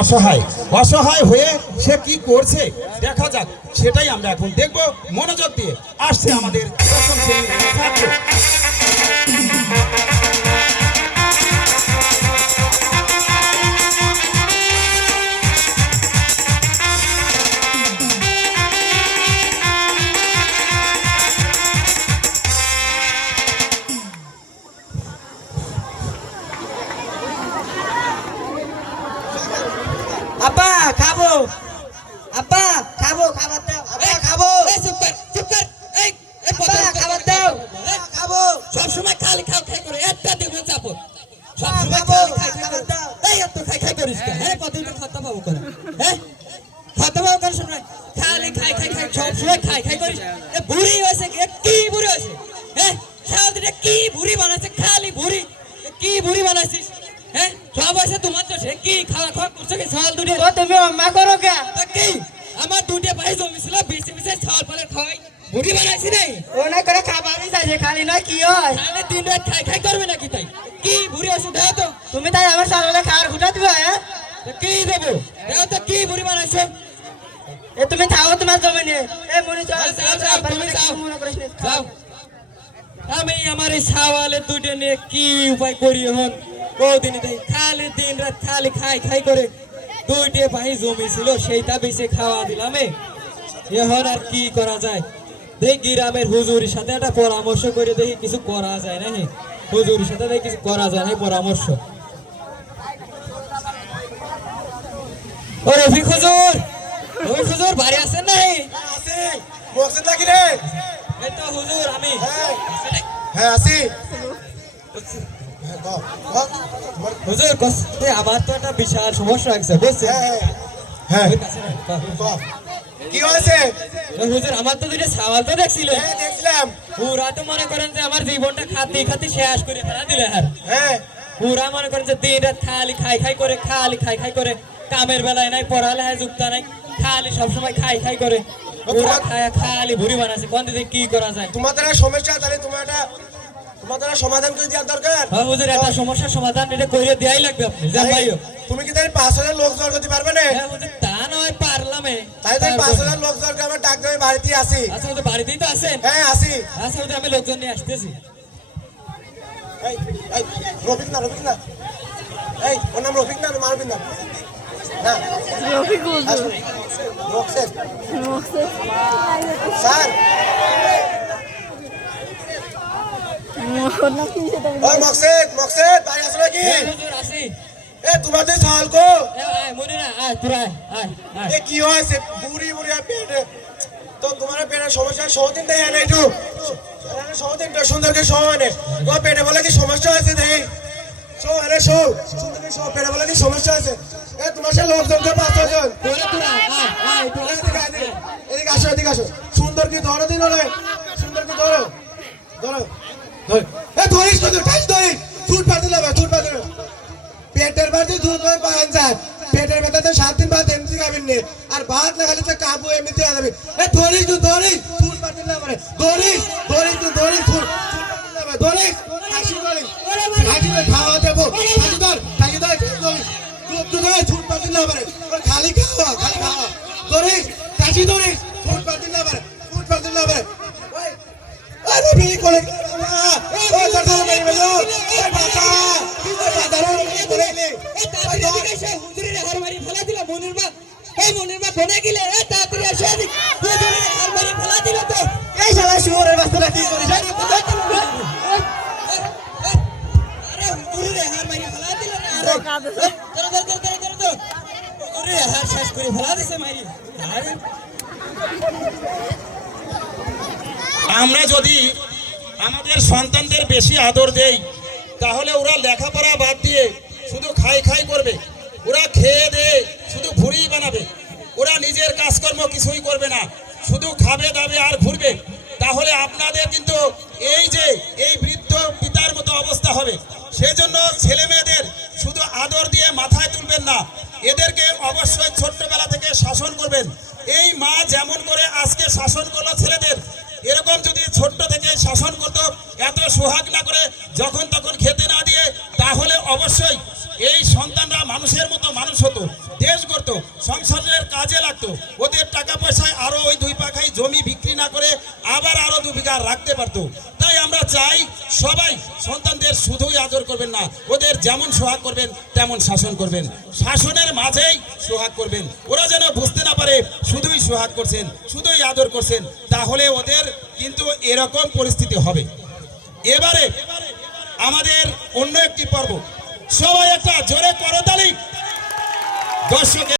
অসহায় অসহায় হয়ে সে কি করছে দেখা যাক, সেটাই আমরা এখন দেখব। মনোযোগ দিয়ে আসছে আমাদের প্রথম শ্রেণীর ছাত্র। আপা খাবো, আপা খাবো, খাবার দাও, আপা খাবো। চুপ কর। এই আপা খাবার দাও, খাবো। সব সময় খালি খাও খাই করে একটা দেবো চাপো। সব আপা সময় খাবো, খালি খাই খাই খাবার করে। দাও। এই এত খাই খাই করিস কেন? হ্যাঁ কতদিন খাতা পাবো করে? হ্যাঁ খাতা পাবো কেন সময়? খালি খাই খাই খাই সব সময় খাই খাই করিস। এ বুড়ি হয়েছে কি বুড়ি হয়েছে? হ্যাঁ সারাদিনে কি বুড়ি বানাইছে? খালি বুড়ি। কি বুড়ি বানাইছিস? হ্যাঁ সব হয়েছে তোমার তো সে কি খাওয়া খাওয়া করছো কি ছাল দুটো? ও তুমি অম্মা করো কে? তা কি আমার দুটো ভাই জমি ছিল বেশি বেশি ছাল পালে খাওয়াই বুড়ি বানাইছি নাই? ও না করে খাবারই চাইছে, খালি না কি হয়? তাহলে দিন রাত খাই খাই করবে নাকি? তাই কি বুড়ি ওষুধ দেও তো? তুমি তাই আমার সামনে খাবার খুঁটা দিবা? হ্যাঁ তা কি দেবো? দেও তো কি বুড়ি বানাইছো? এ তুমি থাকো তোমার জমি নিয়ে। এ মনে চল, যাও, যাও, তুমি যাও। মনে করিস না। যাও। আমি আমার এই সাওয়ালে দুটো নিয়ে কি উপায় করি এখন? কদিন খালি দিন রাত খালি খাই খাই করে দুইটে ভাই জমি ছিল সেইটা বেশি খাওয়া দিলাম। এখন আর কি করা যায়? দেখি গ্রামের হুজুরের সাথে একটা পরামর্শ করে দেখি কিছু করা যায় না। হুজুরের সাথে দেখি কিছু করা যায় না পরামর্শ। ও রফিক হুজুর, রফিক হুজুর বাড়ি আছেন নাই? আছি বক্সে লাগি রে। এই তো হুজুর আমি। হ্যাঁ আছি। হুজুর আমার তো একটা বিশাল সমস্যা আছে বুঝছেন? হ্যাঁ ওই কাছে না, বাহ। কি হয়েছে? হুজুর আমার তো দুটো সাওয়াল তো দেখছিল, হ্যাঁ দেখলাম। পুরা তো মনে করেন যে আমার জীবনটা খাতি খাতি শেষ করে ফেলা দিলে। হ্যাঁ পুরা মনে করেন যে দিন রাত খালি খাই খাই করে খালি খাই খাই করে কামের বেলায় নাই, পড়ালেখায় যুক্ত নাই, খালি সবসময় খাই খাই করে পুরা খালি ভুড়ি বানাচ্ছে। কোন দিকে কি করা যায়? তোমাদের সমস্যা, তাহলে তোমাদের সমাধান করে দেওয়ার দরকার। হ্যাঁ হুজুর, একটা সমস্যার সমাধান এটা করে দেয়াই লাগবে আপনি যান ভাইও। তুমি কি তাই 5,000 লোক জোগাড় করতে পারবে না? হ্যাঁ হুজুর, তা নয় পারলাম। তাই তাই 5,000 লোক জোগাড় করে আমার ডাক দেবে, বাড়িতেই আছি। আচ্ছা হুজুর, বাড়িতেই তো আছেন? হ্যাঁ আছি। আচ্ছা হুজুর, আমি লোকজন নিয়ে আসতেছি। এই এই রফিক না এই ওর নাম রফিক না মারবিন না না রফিক হুজুর, মকসেদ মকসেদ, স্যার। ওর নাম কি সেটা ওই মকসেদ বাড়ি আসো নাকি? হ্যাঁ হুজুর, আসি। এ তোমাদের সওয়াল কো? আয় মনে না, আয় পুরা আয় আয়। এ কি হয়েছে? বুড়ি পেটে তো তোমার পেটের সমস্যা সহদিন দেয় না একটু সহদিন সুন্দরকে সমানে তোমার পেটে বলে কি সমস্যা আছে দেই সো আরে সো সুন্দরকে সব পেটে বলে কি সমস্যা আছে? এ তোমার সাথে লোকজনকে 5,000 পুরা পুরা আয় আয় পুরা। এদিকে আসো সুন্দর কি ধরো দিন হলে সুন্দর কি ধরো ধরো ধর এ ধরিস তো টাইস ধরিস ছুট পারতে যাবে পেটের বাড়ি দুধ হয় 5,000 পেটের ব্যথাতে 7 দিন বাদ এমনি খাবেন নে আর ভাত না খালি তো কাবু এমনিতে আ যাবে। এ ধরিস ছুট পারতে যাবে ধরিস ছুট ধরিস হাসি খাওয়া দেবো হাসি ধর ছুট পারতে যাবে খালি খাওয়া ধরিস হাসি ধরিস ছুট পারতে যাবে আরে বিয়ে করে ও সরকার মেরে বলো এ বাবা বাজারও করে নে হুজুরের হার মারি ফেলা দিল মনির মা। এই মনির মা কোনে গেলে? এ তাড়াতাড়ি এসে এদিক। হুজুরের হার মারি ফেলা দিল তো। এই শালা শুয়োরের বাচ্চাটা কি করিস? আরে হুজুরের হার মারি ফেলা দিল না। ধরো। হুজুরের হার শেষ করে ফেলা দিছে মারি। আরে আমরা যদি আমাদের সন্তানদের বেশি আদর দেই তাহলে ওরা লেখাপড়া বাদ দিয়ে শুধু খাই খাই করবে, ওরা খেয়ে দিয়ে শুধু ভুঁড়ি বানাবে, ওরা নিজের কাজকর্ম কিছুই করবে না, শুধু খাবে দাবে আর ঘুরবে। তাহলে আপনাদের কিন্তু এই বৃদ্ধ পিতার মতো অবস্থা হবে। সেজন্য ছেলে মেয়েদের শুধু আদর দিয়ে মাথায় তুলবেন না, এদেরকে অবশ্যই ছোট্টবেলা থেকে শাসন করবেন। এই মা যেমন করে আজকে শাসন করলো ছেলেদের, এরকম যদি ছোট্ট থেকে শাসন করতো, এত সোহাগ না করে যখন তখন খেতে না দিয়ে, তাহলে অবশ্যই এই সন্তানরা মানুষের মতো মানুষ হতো, দেশ গড়তো, সংসারের কাজে লাগতো, ওদের টাকা পয়সায় আরো ওই 2 পাখাই জমি বিক্রি না করে আবার আরো 2 বিঘা রাখতে পারতো। তাই আমরা চাই সবাই সন্তানদের শুধুই আদর করবেন না, ওদের যেমন সোহাগ করবেন তেমন শাসন করবেন, শাসনের মাঝেই সোহাগ করবেন। ওরা যেন বুঝতে না পারে শুধুই সোহাগ করছেন, শুধুই আদর করছেন, তাহলে ওদের কিন্তু এরকম পরিস্থিতি হবে। এবারে আমাদের অন্য একটি পর্ব, সবাই একটা জোরে করতালি দর্শকের